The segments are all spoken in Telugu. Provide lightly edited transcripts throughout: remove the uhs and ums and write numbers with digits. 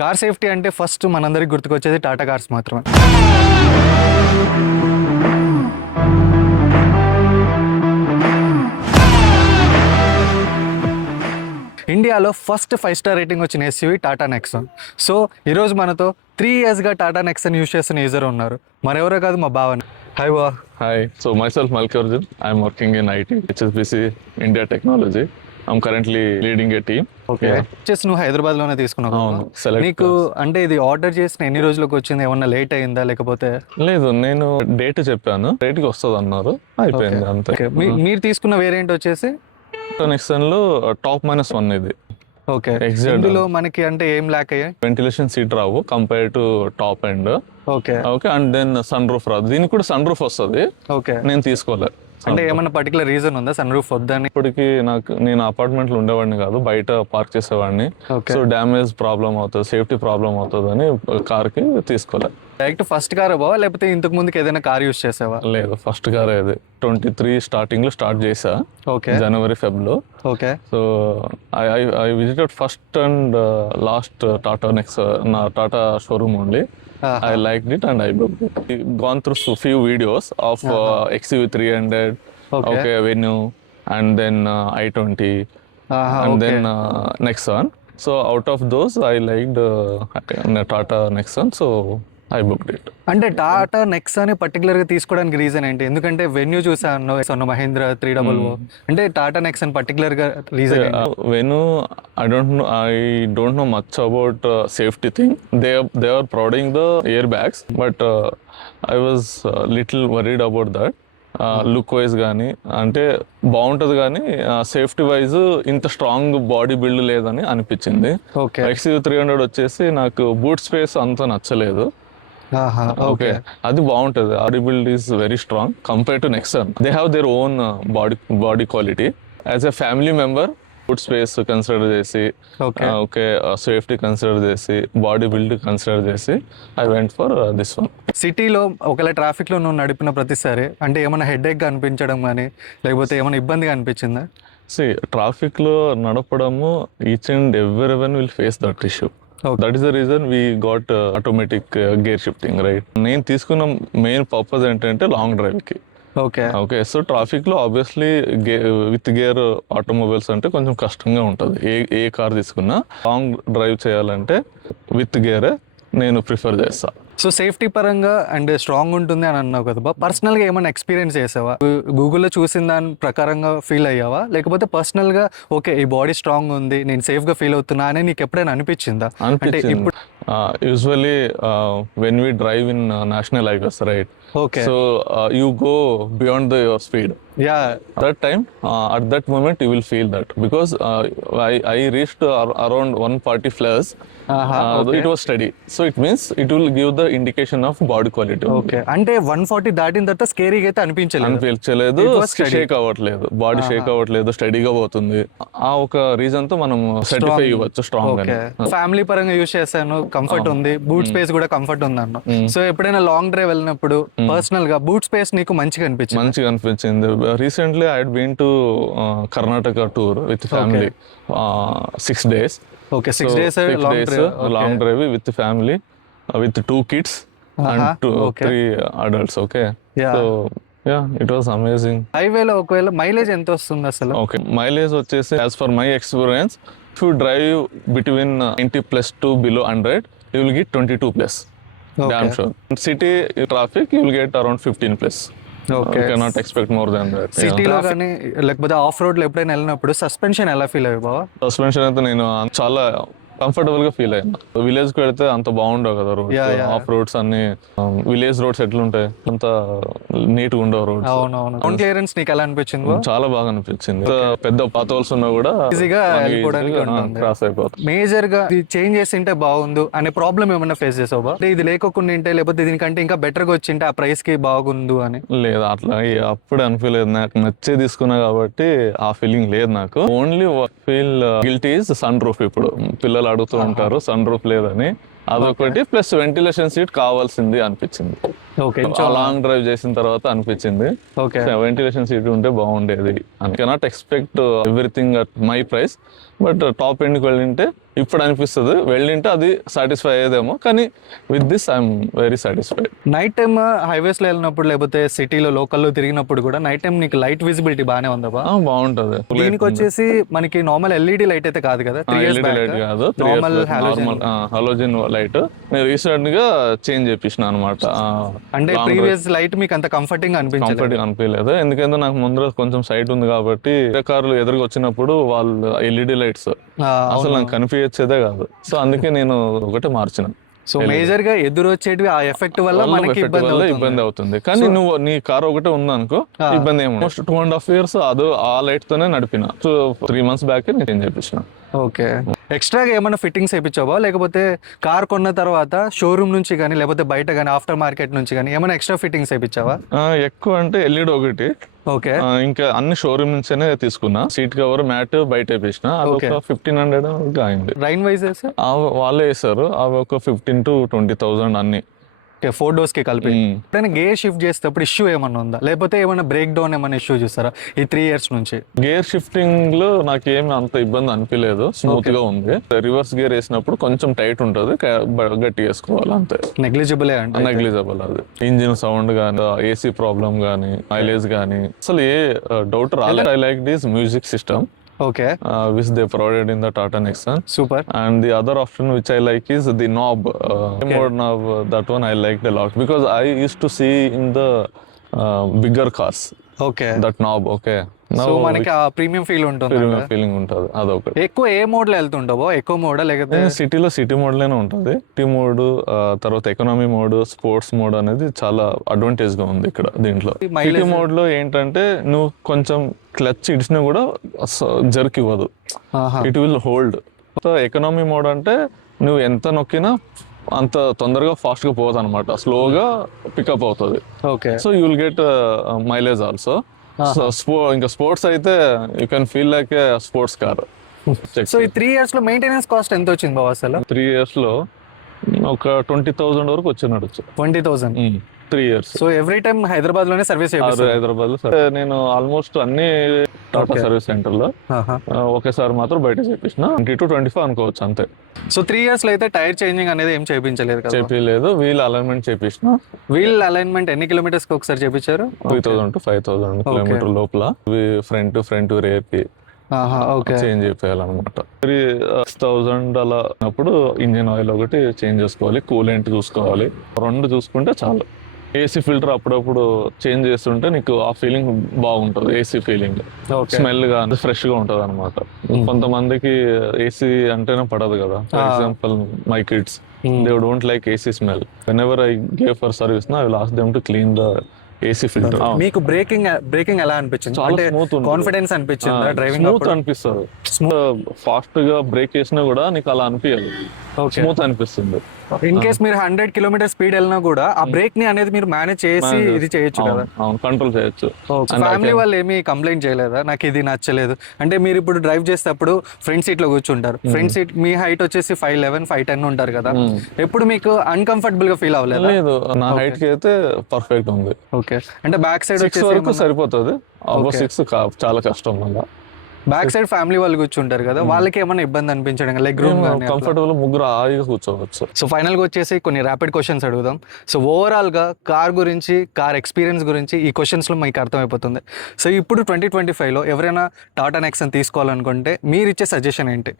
కార్ సేఫ్టీ అంటే ఫస్ట్ మనందరికి గుర్తుకొచ్చేది టాటా కార్స్ మాత్రమే. ఇండియాలో ఫస్ట్ 5 స్టార్ రేటింగ్ వచ్చిన ఎస్యూవీ టాటా నెక్సాన్. సో ఈరోజు మనతో 3 ఇయర్స్గా టాటా నెక్సాన్ యూజ్ చేస్తున్న యూజర్ ఉన్నారు. మరెవరో కాదు, మా బావని. హాయ్ బా. Hi, so myself Malkarjun. I'm working in IT, HSBC India Technology. I'm currently leading a team. Okay, వచ్చేసి నువ్వు హైదరాబాద్లోనే తీసుకున్నావు. అవును, select నీకు అంటే ఇది ఆర్డర్ చేసిన ఎన్ని రోజులకు వచ్చింది? ఏమన్నా లేట్ అయిందా లేకపోతే? లేదు, నేను డేట్ చెప్పాను, డేట్కి వస్తుంది అన్నారు, అయిపోయింది అంతే. ఓకే, మీరు తీసుకున్న వేరియంట్ వచ్చేసి నెక్సన్ లో టాప్ -1 ఇది. Okay, Exact. ఇందులో మనకి అంటే ఏం ల్యాక్ అయ్యాయి? వెంటిలేషన్ సీట్ రావు compare to top end. Okay okay, and then sun roof రాదు. దీనికి కూడా సన్ రూఫ్ వస్తుంది, ఓకే. నేను తీసుకోలేదు. అంటే ఏమన్నా పర్టికులర్ రీజన్ ఉందా సన్ రూఫ్ వద్దని? ఇప్పటికి నేను అపార్ట్మెంట్లో ఉండేవాడిని కాదు, బయట పార్క్ చేసేవాడిని. Okay. సో డ్యామేజ్ ప్రాబ్లం అవుతుంది, సేఫ్టీ ప్రాబ్లం అవుతుంది అని కార్కి తీసుకోలేదు. డైరెక్ట్ ఫస్ట్ కార్ బావా లేకపోతే ఇంతకు ముందుకు ఏదైనా కార్ యూస్ చేసావా? లేదు, ఫస్ట్ కార్ అది 23 స్టార్టింగ్ లో స్టార్ట్ చేసా, ఓకే జనవరి ఫెబ్లో. Okay so I visited first and last Tata Nexon Tata showroom only. I liked it and I booked it. Gone through few videos of XUV 300, okay, Venue, and then i20, and then Nexon. So out of those, I liked Tata Nexon, so I booked it. అంటే టాటా నెక్సాన్ పర్టికులర్ గా తీసుకోవడానికి రీజన్ ఏంటి? ఎందుకంటే వెన్యూ చూసాను, మహీంద్రా 300, అంటే టాటా నెక్సాన్ పర్టికులర్ గా రీజన్ ఏంటి? Venue, I don't know much about safety thing. They are providing the airbags, but I was little worried about that. Look wise కానీ అంటే బాగుంటుంది, కానీ సేఫ్టీ వైజ్ ఇంత స్ట్రాంగ్ బాడీ బిల్డ్ లేదని అనిపించింది. ఓకే, XUV 300 వచ్చేసి నాకు బూట్ స్పేస్ అంత నచ్చలేదు. ఓకే, అది బాగుంటుంది, body build is very strong compare to Nexon. They have their own body quality. As a family member food space consider చేసి, ఓకే, సేఫ్టీ కన్సిడర్ చేసి, బాడీ బిల్డ్ కన్సిడర్ చేసి I went for this one. సిటీలో ఒకవేళ ట్రాఫిక్లో నువ్వు నడిపిన ప్రతిసారి అంటే ఏమైనా హెడేక్గా అనిపించడం కానీ లేకపోతే ఏమైనా ఇబ్బందిగా అనిపించిందా? ట్రాఫిక్లో నడపడము, each and every one will face that issue. That is the reason we got automatic gear shifting, right. నేను తీసుకున్న మెయిన్ పర్పస్ ఏంటంటే లాంగ్ డ్రైవ్కి. ఓకే ఓకే, సో ట్రాఫిక్లో ఆబ్వియస్లీ విత్ గేర్ ఆటోమొబైల్స్ అంటే కొంచెం కష్టంగా ఉంటుంది. ఏ కార్ తీసుకున్నా లాంగ్ డ్రైవ్ చేయాలంటే విత్ గేరే నేను ప్రిఫర్ చేస్తాను. సో సేఫ్టీ పరంగా అండ్ స్ట్రాంగ్ ఉంటుంది అని అన్నావు కదా బా, పర్సనల్గా ఏమైనా ఎక్స్పీరియన్స్ చేసావా? గూగుల్లో చూసిన దాని ప్రకారంగా ఫీల్ అయ్యావా లేకపోతే పర్సనల్గా ఓకే ఈ బాడీ స్ట్రాంగ్ ఉంది, నేను సేఫ్గా ఫీల్ అవుతున్నా అని నీకు ఎప్పుడైనా అనిపించిందా? అంటే ఇప్పుడు usually when we drive in national highways, right. Okay. So you go beyond your speed. Yeah. That time, at that moment, you will feel that because I reached around 140 plus. Okay. It was steady, so it means it will give the indication of body quality. Okay. అంటే 140 దాటిన తర్వాత స్కేరీగా అయితే అనిపించలేదు, షేక్ అవ్వట్లేదు, బాడీ షేక్ అవ్వట్లేదు, స్టడీగా పోతుంది. ఆ ఒక రీజన్ తో మనం సర్టిఫై ఇవ్వచ్చు స్ట్రాంగ్ అని. ఫ్యామిలీ పరంగా యూజ్ చేశాను, కంఫర్ట్ ఉంది, బూట్ స్పేస్ కూడా కంఫర్ట్ ఉంది అన్న. సో ఎప్పుడైనా లాంగ్ డ్రైవ్ వెళ్ళినప్పుడు పర్సనల్ గా బూట్ స్పేస్ నీకు మంచిగా అనిపించింది. Recently I had been to Karnataka tour with family 6 days. Okay, 6 days long drive with family with 2 kids and 3 adults. Okay, so it was amazing. హైవేలో ఒకవేళ మైలేజ్ ఎంత వస్తుంది అసలు? ఓకే, మైలేజ్ వచ్చేసి as per my experience, if you drive between 90+ to below 100, you will get 22+. Damn sure. City traffic, you will get around 15+. Okay. You cannot expect more than that. సిటీలో కానీ లేకపోతే ఆఫ్ రోడ్ లో ఎప్పుడైనా వెళ్ళినప్పుడు సస్పెన్షన్ ఎలా ఫీల్ అయ్యి బావా? సస్పెన్షన్ అయితే నేను చాలా కంఫర్టబుల్ గా ఫీల్ అయ్యాను. విలేజ్ కి వెళ్తే అంత బాగుండవు కదా రోడ్స్, ఆఫ్ రోడ్స్ అన్ని. విలేజ్ రోడ్స్ ఎట్లుంటాయి అంత నీట్ గా ఉండవు రోడ్స్. అవునవును. గ్రౌండ్ క్లియరెన్స్ నీకు ఎలా అనిపించింది? చాలా బాగా అనిపించింది. పెద్ద పాతోల్స్ ఉన్నా కూడా ఈజీగా క్రాస్ అయిపోతుంది. మేజర్ గా చేంజ్ చేసింటే బాగుండు అనే ప్రాబ్లం ఏమన్నా ఫేస్ చేసావా? ఇది లేకుండా ఉంటే లేకపోతే దీనికంటే ఇంకా బెటర్ గా వచ్చింటే ఆ ప్రైస్ కి బాగుండు అని? లేదు, అట్లా అప్పుడు అనిపించలేదు. నాకు నచ్చే తీసుకున్నా కాబట్టి ఆ ఫీలింగ్ లేదు నాకు. Only feel guilty is sun roof. ఇప్పుడు పిల్లలు అడుగుతూ ఉంటారు సన్ రూఫ్ లేదని, అదొకటి ప్లస్ వెంటిలేషన్ సీట్ కావాల్సింది అనిపించింది. లాంగ్ డ్రైవ్ చేసిన తర్వాత అనిపించింది వెంటిలేషన్ సీట్ ఉంటే బాగుండేది. I cannot expect everything at my price, but top ఎండ్కి వెళ్ళింటే ఇప్పుడు అనిపిస్తుంది, వెళ్ళింటే అది సాటిస్ఫై అయ్యేదేమో, కానీ with this I'm very satisfied. Night time హైవేస్లో వెళ్ళినప్పుడు లేకపోతే సిటీలో లోకల్లో తిరిగినప్పుడు కూడా నైట్ టైం నీకు లైట్ విజిబిలిటీ బాగానే ఉందా బా? బాగుంటుంది. దీనికి వచ్చేసి మనకి నార్మల్ ఎల్ఈడి లైట్ అయితే కాదు కదా, 3 years ఎల్ఈడి back. లైట్ కాదు, నార్మల్ హాలోజన్ లైట్ నేను రీసెంట్ గా చేంజ్ చేపించిన అనమాట. అంటే ప్రీవియస్ లైట్ మీకు అంత కంఫర్టింగ్ అనిపించలేదు? కంఫర్ట్ అనిపించలేదు, ఎందుకంటే నాకు ముందర కొంచెం సైట్ ఉంది కాబట్టి కార్లు ఎదురుగా వచ్చినప్పుడు వాళ్ళు ఎల్ఈడి లైట్స్ అసలు నాకు కనిపించేదే కాదు. సో అందుకే నేను ఒకటే మార్చిన. సో మేజర్ గా ఎదురు వచ్చేటివి ఆ ఎఫెక్ట్ వల్ల మనకి ఇబ్బంది అవుతుంది. కానీ నువ్వు నీ కార్ ఒకటే ఉందనుకో ఇబ్బంది ఏమో. 2.5 years అదో ఆ లైట్ తోనే నడిపిన. సో 3 months బ్యాక్ నేను ఏం చేపించిన. ఓకే, ఎక్స్ట్రాగా ఏమైనా ఫిట్టింగ్స్ వేయించావా, లేకపోతే కార్ కొన్న తర్వాత షోరూమ్ నుంచి కానీ లేకపోతే బయట కానీ ఆఫ్టర్ మార్కెట్ నుంచి కానీ ఏమైనా ఎక్స్ట్రా ఫిట్టింగ్స్ వేయించావా? ఎక్కువ అంటే ఎల్ఈడి ఒకటి, ఓకే, ఇంకా అన్ని షోరూమ్ నుంచేనే తీసుకున్నా. సీట్ కవర్ మ్యాట్ బయట వేసిన, అది ఒక 1500 అయింది. రైన్ వైజ్ వాళ్ళే వేసారు, అవి ఒక 15,000 to 20,000 అన్ని. 4 doors కి కలిపి. గేర్ షిఫ్ట్ చేసేటప్పుడు ఇష్యూ ఏమన్నా ఉందా, లేకపోతే ఏమైనా బ్రేక్ డౌన్ ఏమైనా ఇష్యూ చూస్తారా ఈ 3 years నుంచి? గేర్ షిఫ్టింగ్ లో నాకేమి అంత ఇబ్బంది అనిపించలేదు, స్మూత్ గా ఉంది. రివర్స్ గేర్ వేసినప్పుడు కొంచెం టైట్ ఉంటుంది, గట్టి వేసుకోవాలి అంతే. నెగ్లిజిబుల్ అంటే నెగ్లిజిబుల్. అది ఇంజిన్ సౌండ్ గానీ, ఏసీ ప్రాబ్లం గానీ, మైలేజ్ గానీ అసలు ఏ డౌట్ రాలేదు. I like this music system. Okay. Which they provided in the Tata Nexon. Super. And the other option which I like is the knob. Remote knob, that one I liked a lot because I used to see in the bigger cars. Okay. That knob, okay. So మనకి ఆ ప్రీమియం ఫీల్ ఉంటుంది, ప్రీమియం ఫీలింగ్ ఉంటుంది. అదొకటి. ఎక్కువ ఏ మోడ్ లో వెళ్తుంటావో, ఎక్కువ మోడ్ లేకపోతే సిటీలో సిటీ మోడ్ లోనే ఉంటుంది. సిటీ మోడ్ తర్వాత ఎకనామీ మోడ్, స్పోర్ట్స్ మోడ్ అనేది చాలా అడ్వాంటేజ్ గా ఉంది ఇక్కడ. దీంట్లో సిటీ మోడ్ లో ఏంటంటే నువ్వు కొంచెం క్లచ్ ఇడిచినా కూడా జర్క్ ఇవ్వదు, it will hold. So economy mode అంటే నువ్వు ఎంత నొక్కినా అంత తొందరగా ఫాస్ట్ గా పోదు అనమాట, స్లోగా పికప్ అవుతుంది. Okay, so you will get mileage also. ఇంకా స్పోర్ట్స్ అయితే you can feel like A sports car. So ఈ 3 years లో మెయింటెనెన్స్ కాస్ట్ ఎంత వచ్చింది బాబు అసలు? 3 years లో ఒక 20,000 వరకు వచ్చినట్టు. 20,000 3 years. So every time Hyderabad లోనే సర్వీస్ చేస్తారు? హైదరాబాద్ లో నేను ఆల్మోస్ట్ అన్ని టాటా సర్వీస్ సెంటర్ లో ఒకేసారి మాత్రం బయట చేపించిన. 20 to 25 అనుకోవచ్చు అంతే. సో 3 years లో అయితే టైర్ చేంజింగ్ అనేది ఏం చేయించలేదు కదా? చేపించలేదు. వీల్ అలైన్మెంట్ చేపించిన. వీల్ అలైన్మెంట్ ఎన్ని kilometers కి ఒకసారి చేపించారు? 3,000 to 5,000 కిలోమీటర్ లోపల. ఫ్రంట్ రేర్ కి చేంజ్ చేయాలన్నమాట. 6,000 అలా అప్పుడు ఇంజిన్ ఆయిల్ ఒకటి చేంజ్ చేసుకోవాలి, కూలెంట్ చూసుకోవాలి, 2 చూసుకుంటే చాలు. ఏసీ ఫిల్టర్ అప్పుడప్పుడు చేంజ్ చేస్తుంటే నీకు ఆ ఫీలింగ్ బాగుంటుంది, ఏసీ ఫీలింగ్ స్మెల్ గా ఫ్రెష్ గా ఉంటది అనమాట. కొంతమందికి ఏసీ అంటేనే పడదు కదా. For example my kids, they don't like AC smell. When ever I gave for service I will ask them to clean the AC filter. మీకు బ్రేకింగ్ ఎలా అనిపించింది? చాలా స్మూత్, కాన్ఫిడెన్స్ అనిపించింది డ్రైవింగ్? స్మూత్ అనిపిస్తుంది. ఫాస్ట్ గా బ్రేక్ చేసినా కూడా నీకు అలా అనిపించదు, స్మూత్ అనిపిస్తుంది. ఇన్ కేస్ మీరు 100 kilometers స్పీడ్ వెళ్ళినా కూడా ఆ బ్రేక్ ని అనేది మీరు మేనేజ్ చేసి ఇది చేయొచ్చు కదా? కంట్రోల్ చేయొచ్చు. ఫ్యామిలీ వాళ్ళు ఏమీ కంప్లైంట్ చేయలేదా నాకు ఇది నచ్చలేదు అంటే? మీరు ఇప్పుడు డ్రైవ్ చేసేటప్పుడు ఫ్రంట్ సీట్ లో కూర్చుంటారు, ఫ్రంట్ సీట్ మీ హైట్ వచ్చేసి 5'11", 5'10" ఉంటారు కదా, ఎప్పుడు మీకు అన్కంఫర్టబుల్ గా ఫీల్ అవ్వలేదు? లేదు, నా హైట్ కి అయితే పర్ఫెక్ట్ ఉంది. ఓకే, అంటే బ్యాక్ సైడ్ వరకు సరిపోతుంది. 6 చాలా కష్టం వల్ల. బ్యాక్ సైడ్ ఫ్యామిలీ వాళ్ళు కూర్చుంటారు కదా, వాళ్ళకి ఏమైనా ఇబ్బంది అనిపించడం, లెగ్ రూమ్ కంఫర్టబుల్, ముగ్గురు హాయిగా కూర్చోవచ్చు. సో ఫైనల్ గా వచ్చేసి కొన్ని ర్యాపిడ్ క్వశ్చన్స్ అడుగుదాం. సో ఓవరాల్ గా కార్ గురించి, కార్ ఎక్స్పీరియన్స్ గురించి ఈ క్వశ్చన్స్ లో మీకు అర్థమైపోతుంది. సో ఇప్పుడు 2025 లో ఎవరైనా టాటా నెక్సన్ తీసుకోవాలనుకుంటే మీరు ఇచ్చే సజెషన్ ఏంటి?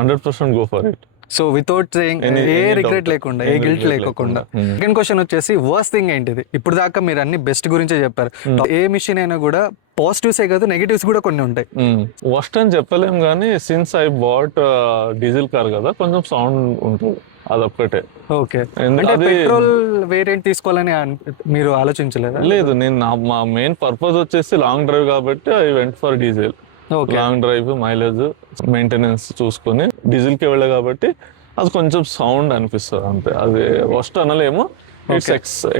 100% go for it. So without saying, A regret లేకుండా, ఏ గిల్ట్ లేకుండా. సెకండ్ క్వశ్చన్ వచ్చేసి వర్స్ట్ థింగ్ ఏంటిది? ఇప్పుడు దాకా మీరు అన్ని బెస్ట్ గురించే చెప్పారు. ఏ మిషన్ అయినా కూడా పాజిటివ్సే కాదు, నెగటివ్స్ కూడా కొన్ని ఉంటాయి. వర్స్ట్ అని చెప్పలేం కానీ since I bought diesel car కదా, కొంచెం సౌండ్ ఉంటుంది, అదొక్కటే. ఓకే, అంటే పెట్రోల్ వేరియంట్ తీసుకోవాలని మీరు ఆలోచించలేదా? లేదు, నేను మా మెయిన్ పర్పస్ వచ్చేసి లాంగ్ డ్రైవ్ కాబట్టి I went for diesel. Long drive, mileage, maintenance చూసుకొని డీజిల్ కి వెళ్ళా కాబట్టి అది కొంచెం సౌండ్ అనిపిస్తుంది అంతే. అది వర్స్ట్ అనలేము,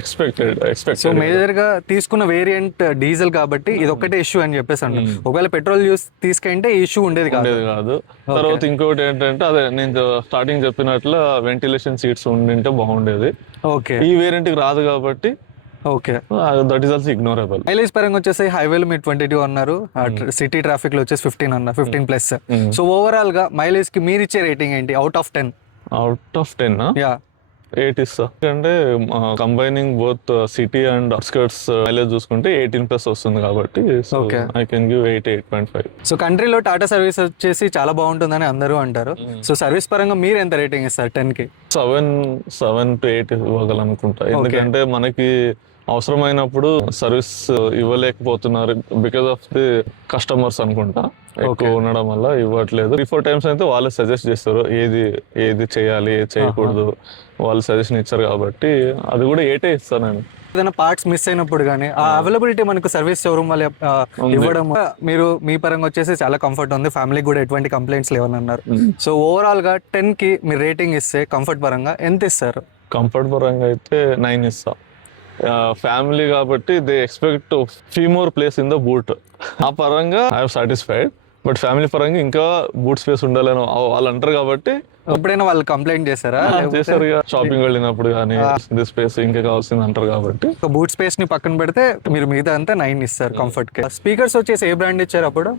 ఎక్స్పెక్టెడ్. సో మేజర్ గా తీసుకున్న వేరియంట్ డీజిల్ కాబట్టి ఇది ఒక్కటే ఇష్యూ అని చెప్పేసి అంటారు. ఒకవేళ పెట్రోల్ యూస్ తీసుకుంటే ఈ ఇష్యూ ఉండేది కాదు. తర్వాత ఇంకోటి ఏంటంటే, అదే నేను స్టార్టింగ్ చెప్పినట్లు వెంటిలేషన్ సీట్స్ ఉండింటే బాగుండేది. ఓకే, ఈ వేరియంట్ కి రాదు కాబట్టి okay. That is also ignorable. Mileage పరంగా వచ్చేసి హైవేలో మీరు 22 అన్నారు, సిటీ ట్రాఫిక్ లో వచ్చేసి 15 అన్నారు, 15+. సో ఓవరాల్ గా మైలేజ్ కి మీరు ఇచ్చే రేటింగ్ ఏంటి out of 10? Out of 10 yeah 8 ఇస్తా. ఎందుకంటే combining both city and outskirts mileage చూసుకుంటే 18+ వస్తుంది కాబట్టి Okay. I can give 8.5. So కంట్రీలో టాటా సర్వీస్ వచ్చేసి చాలా బాగుంటుందని అందరూ అంటారు. సో సర్వీస్ పరంగా మీరు ఎంత రేటింగ్ ఇస్తారు 10 కి? 7 to 8 ఇవ్వగలనుకుంటా. ఎందుకంటే మనకి అవసరమైనప్పుడు సర్వీస్ ఇవ్వలేకపోతున్నారు బికాస్ ఆఫ్ ది కస్టమర్స్ అనుకుంటా, ఎక్కువ ఉండడం వల్ల ఇవ్వట్లేదు. 3-4 టైమ్స్ అయితే వాళ్ళే సజెస్ట్ చేస్తారు ఏది చేయాలి ఏది చేయకూడదు, వాళ్ళు సజెషన్ ఇచ్చారు కాబట్టి అది కూడా 8 ఇస్తాను నేను. ఏదైనా పార్ట్స్ మిస్ అయినప్పుడు కానీ ఆ అవైలబిలిటీ మనకు సర్వీస్ షోరూమ్ వల్ల ఇవ్వడం, మీరు మీ పరంగా వచ్చేసి చాలా కంఫర్ట్ ఉంది, ఫ్యామిలీకి కూడా ఎటువంటి కంప్లైంట్స్ లేవని అన్నారు. సో ఓవరాల్ గా 10 కి మీరు రేటింగ్ ఇస్తే కంఫర్ట్ పరంగా ఎంత ఇస్తారు? కంఫర్ట్ పరంగా అయితే 9 ఇస్తా. ఫ్యామిలీ కాబట్టి they expect few more place in the boot. ఆ పరంగా ఐఎమ్ సాటిస్ఫైడ్. బట్ ఫ్యామిలీ పరంగా ఇంకా బూట్ స్పేస్ ఉండాలని వాళ్ళు అంటారు కాబట్టి. ఎప్పుడైనా వాళ్ళు కంప్లైంట్ చేశారా? చేశారు, షాపింగ్ వెళ్ళినప్పుడు కానీ దిస్ స్పేస్ ఇంకా కావాల్సింది అంటారు కాబట్టి. బూట్ స్పేస్ ని పక్కన పెడితే మీరు మిగతా అంతా 9 ఇస్తారు కంఫర్ట్ కి. స్పీకర్స్ వచ్చేసి ఏ బ్రాండ్ ఇచ్చారు అప్పుడు?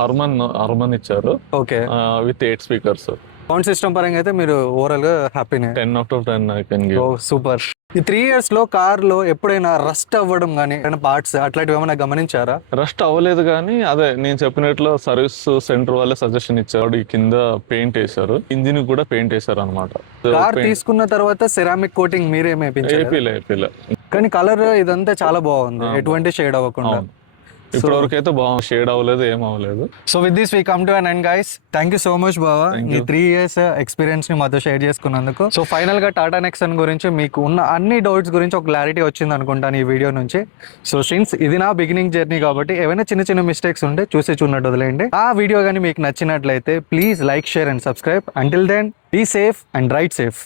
హర్మన్ ఇచ్చారు. Okay. With 8 speakers. Sound system పరంగా అయితే మీరు ఓవరాల్ గా హ్యాపీనే? 10 out of 10 I can give. Super. ఈ 3 years లో కార్ లో ఎప్పుడైనా రస్ట్ అవ్వడం కానీ పార్ట్స్ అట్లాంటివి ఏమైనా గమనించారా? రస్ట్ అవ్వలేదు కానీ అదే నేను చెప్పినట్లు సర్వీస్ సెంటర్ వాళ్ళే సజెషన్ ఇచ్చారు, ఈ కింద పెయింట్ వేశారు, ఇంజిన్ కూడా పెయింట్ వేశారు అనమాట. కార్ తీసుకున్న తర్వాత సెరామిక్ కోటింగ్ మీరేమి ఏపీలో కానీ కలర్ ఇదంతా చాలా బాగుంది, ఎటువంటి షేడ్ అవ్వకుండా. ఇప్పటివరకు అయితే బాగా షేడ్ అవ్వలేదు, ఏం అవ్వలేదు. So with this we come to an end guys. Thank you so much బావా, ఈ 3 years ఎక్స్పీరియన్స్ ని మాతో షేర్ చేసుకున్నందుకు. సో ఫైనల్ గా టాటా నెక్సన్ గురించి మీకు ఉన్న అన్ని డౌట్స్ గురించి ఒక క్లారిటీ వచ్చింది అనుకుంటాను ఈ వీడియో నుంచి. సో సిన్స్ ఇది నా బిగినింగ్ జర్నీ కాబట్టి ఏమైనా చిన్న మిస్టేక్స్ ఉంటే చూసినట్టు వదిలేయండి. ఆ వీడియో కానీ మీకు నచ్చినట్లయితే please like, share and subscribe. Until then be safe and ride safe.